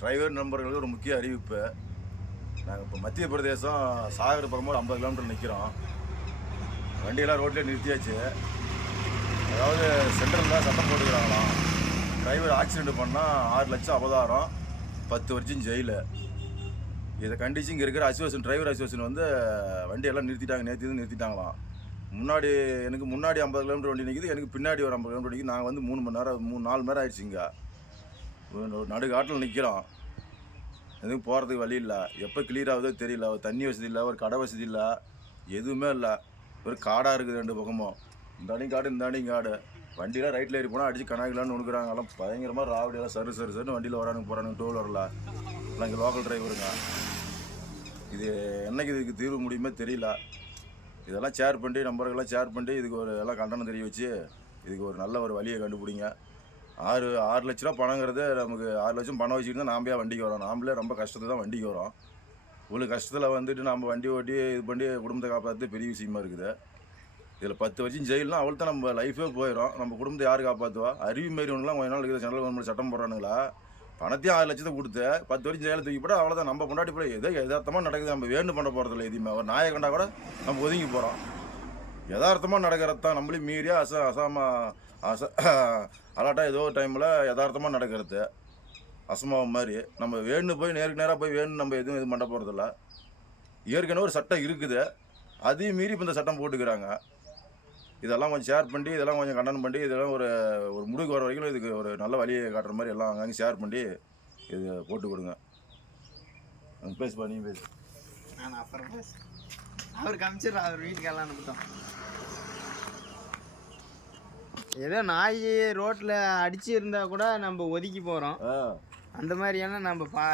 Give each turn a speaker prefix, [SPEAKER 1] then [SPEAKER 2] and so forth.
[SPEAKER 1] Driver நண்பர்களுக்கு ஒரு முக்கிய அறிவிப்பு. நாங்கள் இப்போ மத்திய பிரதேசம் சாகர் ஒரு ஐம்பது கிலோமீட்டர் நிற்கிறோம் வண்டியெல்லாம் ரோட்லேயே நிறுத்தியாச்சு. அதாவது சென்ட்ரல் தான் சட்டம் போட்டுக்கிறாங்களாம். டிரைவர் ஆக்சிடெண்ட் பண்ணால் ஆறு லட்சம் அவதாரம் பத்து வருஷம் ஜெயிலு. இதை கண்டிச்சு இங்கே இருக்கிற அசோசியேஷன் டிரைவர் அசோசியேஷன் வந்து வண்டியெல்லாம் நிறுத்திட்டாங்க நேற்று நிறுத்திட்டாங்களாம். முன்னாடி எனக்கு முன்னாடி ஐம்பது கிலோமீட்டர் வண்டி நிற்கிது எனக்கு பின்னாடி ஒரு ஐம்பது கிலோமீட்டர் நிற்கிது நாங்கள் வந்து மூணு மணி நேரம் மூணு நாலு மணி நேரம் ஆயிடுச்சு இங்கே. நடுக்காட்டில் நிற்கிறோம் எதுவும் போகிறதுக்கு வழி இல்லை. எப்போ கிளியர் ஆகுதோ தெரியல. ஒரு தண்ணி வசதி இல்லை ஒரு கடை வசதி இல்லை எதுவுமே இல்லை. ஒரு காடாக இருக்குது ரெண்டு பக்கமும். இந்த காடு இந்த காடு. வண்டியெலாம் ரைட்டில் ஏறி போனால் அடித்து கணக்கிலான்னு உணுக்குறாங்க எல்லாம் பயங்கரமாக ராவடியெல்லாம் சரு சரு சருன்னு வண்டியில் வரானுங்க போகிறானுங்க டூ வீலரில் எல்லாம் இங்கே லோக்கல் டிரைவருங்க இது என்னைக்கு இதுக்கு தீர்வு முடியுமே தெரியல. இதெல்லாம் ஷேர் பண்ணி நம்பர்களெலாம் ஷேர் பண்ணி இதுக்கு ஒரு எல்லாம் கண்டனம் தெரிய வச்சு இதுக்கு ஒரு நல்ல ஒரு வழியை கண்டுபிடிங்க. ஆறு ஆறு லட்ச ரூபா பணங்கிறது நமக்கு ஆறு லட்சம் பணம் வச்சுக்கிட்டு தான் நாம்பே வண்டிக்கு வரோம். நாமளே ரொம்ப கஷ்டத்துல தான் வண்டிக்கு வரோம். இவ்வளோ கஷ்டத்தில் வந்துட்டு நம்ம வண்டி ஓட்டி இது பண்ணி குடும்பத்தை காப்பாற்றுறது பெரிய விஷயமா இருக்குது. இதில் பத்து வருஷம் ஜெயில்னா அவள் தான் நம்ம லைஃபே போயிடும் நம்ம குடும்பத்தை யார் காப்பாற்றுவா அறிவு மாரி ஒன்றுலாம் கொஞ்ச நாள் இருக்குது. சென்ட்ரல் கவர்மெண்ட் சட்டம் போடுறானுங்களா? பணத்தையும் ஆறு லட்சத்தை கொடுத்து பத்து வருஷம் ஜெயிலில் தூக்கி போட்டால் அவ்வளோதான் நம்ம கொண்டாடி போய் எதோ எதார்த்தமாக நடக்குது. நம்ம வேணும் பண்ண போகிறதில்ல எதுவுமே ஒரு நாயை கண்டா கூட நம்ம ஒதுங்கி போகிறோம் யதார்த்தமாக நடக்கிறது தான் நம்மளையும் மீறியா அச அசாம அச அலாட்டாக ஏதோ ஒரு டைமில் யதார்த்தமாக நடக்கிறது. அசம்பாவம் மாதிரி. நம்ம வேணும்னு போய் நேருக்கு நேராக போய் வேணும் நம்ம எதுவும் இது பண்ண போகிறதில்ல ஏற்கனவே ஒரு சட்டம் இருக்குது. அதையும் மீறி இப்போ இந்த சட்டம் போட்டுக்கிறாங்க. இதெல்லாம் கொஞ்சம் ஷேர் பண்ணி இதெல்லாம் கொஞ்சம் கண்டனம் பண்ணி இதெல்லாம் ஒரு ஒரு முடிவுக்கு வர வரைக்கும் இதுக்கு ஒரு நல்ல வழியை காட்டுற மாதிரி எல்லாம் அங்கங்கே ஷேர் பண்ணி இது போட்டு கொடுங்க. பேசுப்பா நீ பேசு.
[SPEAKER 2] நான் அப்புறம் அவர் காமிச்சிடுறா அவர் வீட்டுக்கெல்லாம் அனுப்பிட்டோம். ஏதோ நாய் ரோட்டில் அடிச்சு இருந்தா கூட நம்ம ஒதுக்கி போகிறோம் அந்த மாதிரியான நம்ம பா